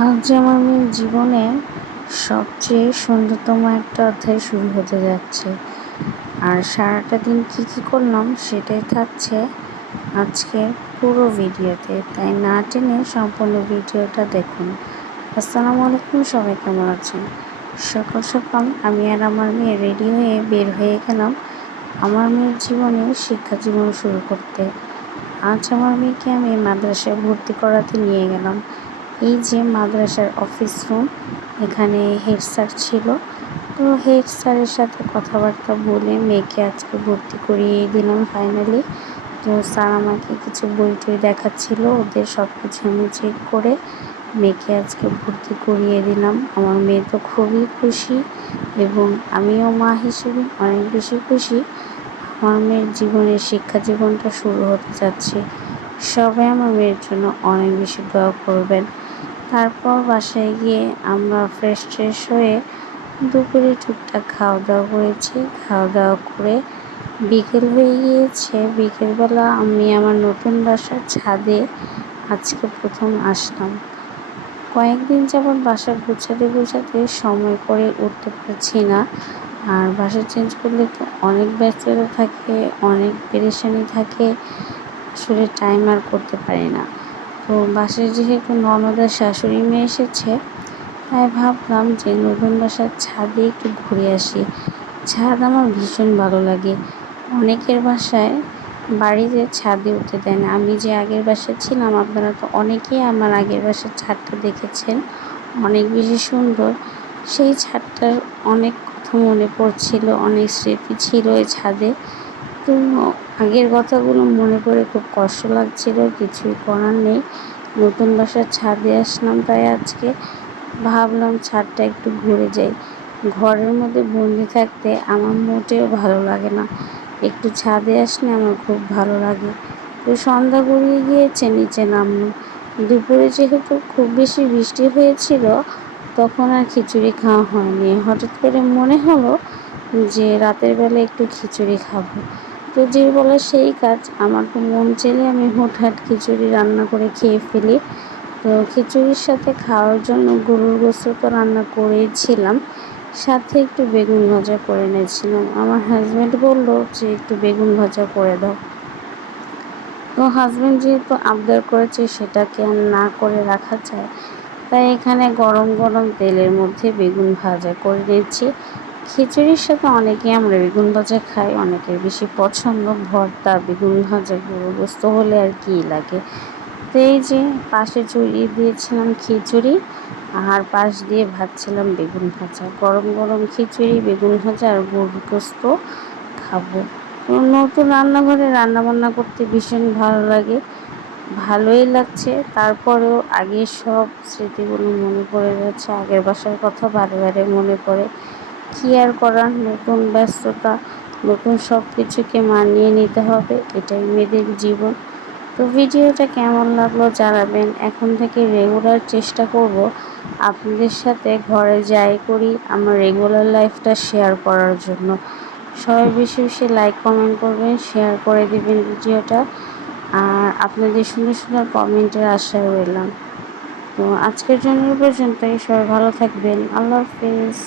আজ আমার মেয়ের জীবনে সবচেয়ে সুন্দরতম একটা অধ্যায় শুরু হতে যাচ্ছে। আর সারাটা দিন কী করলাম সেটাই থাকছে আজকের পুরো ভিডিওতে, তাই না টেনে সম্পূর্ণ ভিডিওটা দেখুন। আসসালামু আলাইকুম, সবাই কেমন আছেন? সকাল সকাল আমি আর আমার মেয়ে রেডি হয়ে বের হয়ে গেলাম আমার মেয়ের জীবনে শিক্ষা জীবন শুরু করতে। আজ আমার মেয়েকে আমি মাদ্রাসায় ভর্তি করাতে নিয়ে গেলাম। এই যে মাদ্রাসার অফিস রুম, এখানে হেড স্যার ছিল। তো হেড স্যারের সাথে কথাবার্তা বলে মেয়েকে আজকে ভর্তি করিয়ে দিলাম ফাইনালি। তো স্যার আমাকে কিছু বই টই দেখাচ্ছিল, ওদের সব কিছু আমি চেক করে মেয়েকে আজকে ভর্তি করিয়ে দিলাম। আমার মেয়ে তো খুবই খুশি এবং আমিও মা হিসেবে অনেক বেশি খুশি। আমার মেয়ের জীবনের শিক্ষা জীবনটা শুরু হতে যাচ্ছে। সবাই আমার মেয়ের জন্য অনেক বেশি দোয়া করবেন। তারপর বাসায় গিয়ে আমরা ফ্রেশ হয়ে দুপুরে টুকটাক খাওয়া দাওয়া করেছি। খাওয়া দাওয়া করে বিকেল হয়ে গিয়েছে। বিকেলবেলা আমি আমার নতুন বাসার ছাদে আজকে প্রথম আসলাম। কয়েকদিন যাবৎ বাসা গোছাতে সময় করে উঠতে পারছি না। আর বাসা চেঞ্জ করলে তো অনেক ব্যস্ততা থাকে, অনেক পেরেশানি থাকে, আসলে টাইম আর করতে পারি না। তো বাসায় যেহেতু ননদের শাশুড়ি মেয়ে এসেছে, তাই ভাবলাম যে নতুন বাসার ছাদে একটু ঘুরে আসি। ছাদ আমার ভীষণ ভালো লাগে। অনেকের বাসায় বাড়িতে ছাদে উঠতে দেয় না। আমি যে আগের বাসায় ছিলাম, আপনারা তো অনেকেই আমার আগের বাসার ছাদটা দেখেছেন, অনেক বেশি সুন্দর। সেই ছাদটার অনেক কথা মনে পড়ছিল, অনেক স্মৃতি ছিল এই ছাদে। তো আগের কথাগুলো মনে করে খুব কষ্ট লাগছিল, কিছুই করার নেই। নতুন বাসার ছাদে আসলাম, তাই আজকে ভাবলাম ছাদটা একটু ঘুরে যাই। ঘরের মধ্যে বন্দি থাকতে আমার মোটেও ভালো লাগে না, একটু ছাদে আসলে আমার খুব ভালো লাগে। তো সন্ধ্যা গড়িয়ে গিয়েছে, নিচে নামলাম। দুপুরে যেহেতু খুব বেশি বৃষ্টি হয়েছিল, তখন আর খিচুড়ি খাওয়া হয়নি। হঠাৎ করে মনে হলো যে রাতের বেলা একটু খিচুড়ি খাবো। তো যে বলে সেই কাজ, আমার তো মন চেলে আমি হুটহাট খিচুড়ি রান্না করে খেয়ে ফেলি। তো খিচুড়ির সাথে খাওয়ার জন্য গরুর গোশত তো রান্না করেছিলাম, সাথে একটু বেগুন ভাজা করে নিয়েছিলাম। আমার হাজব্যান্ড বললো যে একটু বেগুন ভাজা করে দাও। তো হাজব্যান্ড যেহেতু আবদার করেছে, সেটাকে আর না করে রাখা যায়, তাই এখানে গরম গরম তেলের মধ্যে বেগুন ভাজা করে নিয়েছি। খিচুড়ির সাথে অনেকেই আমরা বেগুন ভাজা খাই, অনেকের বেশি পছন্দ ভর্তা, বেগুন ভাজা, গরু গোশত হলে আর কি লাগে। তো এই যে পাশে চড়িয়ে দিয়েছিলাম খিচুড়ি, আর পাশ দিয়ে ভাজছিলাম বেগুন ভাজা। গরম গরম খিচুড়ি, বেগুন ভাজা আর গরুর গোশত খাবো। তো নতুন রান্নাঘরে রান্নাবান্না করতে ভীষণ ভালো লাগে, ভালোই লাগছে। তারপরেও আগের সব স্মৃতিগুলো মনে পড়ে যাচ্ছে, আগের বাসার কথা বারে মনে পড়ে। কী আর করার, নতুন ব্যস্ততা, নতুন সব কিছুকে মানিয়ে নিতে হবে, এটাই মেয়েদের জীবন। তো ভিডিওটা কেমন লাগলো জানাবেন। এখন থেকে রেগুলার চেষ্টা করব আপনাদের সাথে ঘরে যাই করি আমার রেগুলার লাইফটা শেয়ার করার জন্য। সবাই বেশি লাইক কমেন্ট করবেন, শেয়ার করে দেবেন ভিডিওটা। আর আপনাদের সুন্দর কমেন্টের আশায় রইলাম। তো আজকের জন্য এই পর্যন্তই। সবাই ভালো থাকবেন। আল্লাহ হাফেজ।